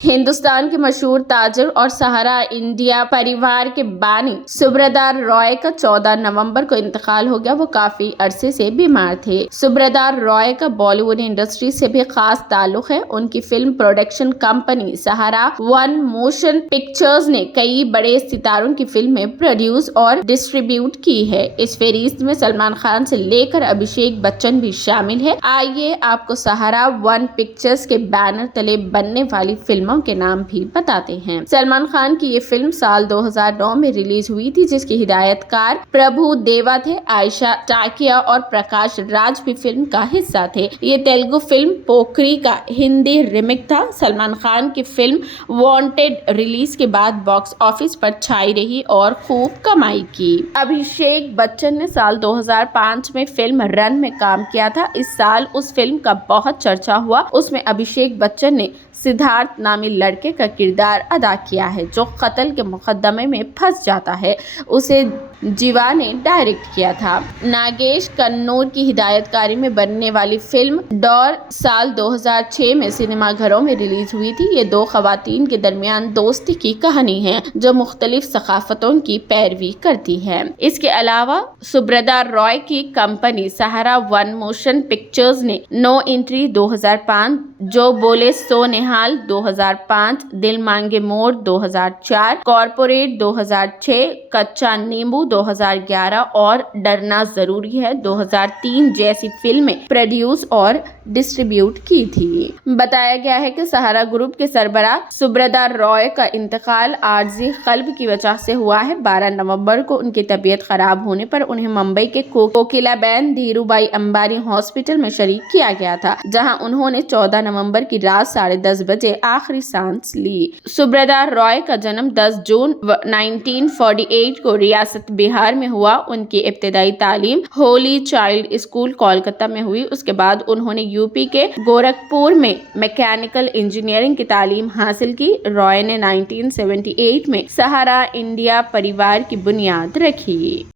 हिंदुस्तान के मशहूर ताजिर और सहारा इंडिया परिवार के बानी सुब्रदार रॉय का 14 नवंबर को इंतकाल हो गया। वो काफी अरसे से बीमार थे। सुब्रदार रॉय का बॉलीवुड इंडस्ट्री से भी खास ताल्लुक है। उनकी फिल्म प्रोडक्शन कंपनी सहारा वन मोशन पिक्चर्स ने कई बड़े सितारों की फिल्में प्रोड्यूस और डिस्ट्रीब्यूट की है। इस फहरिस्त में सलमान खान से लेकर अभिषेक बच्चन भी शामिल है। आइए आपको सहारा वन पिक्चर्स के बैनर तले बनने वाली फिल्मों के नाम भी बताते हैं। सलमान खान की ये फिल्म साल 2009 में रिलीज हुई थी, जिसके हिदायतकार प्रभु देवा थे। आयशा टाकिया और प्रकाश राज भी फिल्म का हिस्सा थे। ये तेलुगु फिल्म पोखरी का हिंदी रिमेक था। सलमान खान की फिल्म वांटेड रिलीज के बाद बॉक्स ऑफिस पर छाई रही और खूब कमाई की। अभिषेक बच्चन ने साल 2005 में फिल्म रन में काम किया था। इस साल उस फिल्म का बहुत चर्चा हुआ। उसमें अभिषेक बच्चन ने सिद्धार्थ नामी लड़के का किरदार अदा किया है, जो कत्ल के मुकदमे में फंस जाता है। उसे जीवा ने डायरेक्ट किया था। नागेश कन्नूर की हिदायतकारी में बनने वाली फिल्म डॉर साल 2006 में सिनेमाघरों में रिलीज हुई थी। ये दो खवातीन के दरमियान दोस्ती की कहानी है, जो मुख्तलिफ सकाफतों की पैरवी करती है। इसके अलावा सुब्रदार रॉय की कंपनी सहारा वन मोशन पिक्चर्स ने नो एंट्री 2005, जो बोले सो निहाल 2005, दिल मांगे मोर 2004, कॉर्पोरेट 2006, कच्चा नींबू 2011 और डरना जरूरी है 2003 जैसी फिल्में प्रोड्यूस और डिस्ट्रीब्यूट की थी। बताया गया है कि सहारा ग्रुप के सरबराह सुब्रदार रॉय का इंतकाल आर्जी कल्ब की वजह से हुआ है। 12 नवंबर को उनकी तबीयत खराब होने पर उन्हें मुंबई के कोकिलाबेन धीरूभाई अंबानी हॉस्पिटल में शरीक किया गया था, जहां उन्होंने 14 नवंबर की रात 10:30 बजे आखिरी सांस ली। सुब्रदार रॉय का जन्म 10 जून 1948 को रियासत बिहार में हुआ। उनकी इब्तदाई तालीम होली चाइल्ड स्कूल कोलकाता में हुई। उसके बाद उन्होंने यूपी के गोरखपुर में मैकेनिकल इंजीनियरिंग की तालीम हासिल की। रॉय ने 1978 में सहारा इंडिया परिवार की बुनियाद रखी।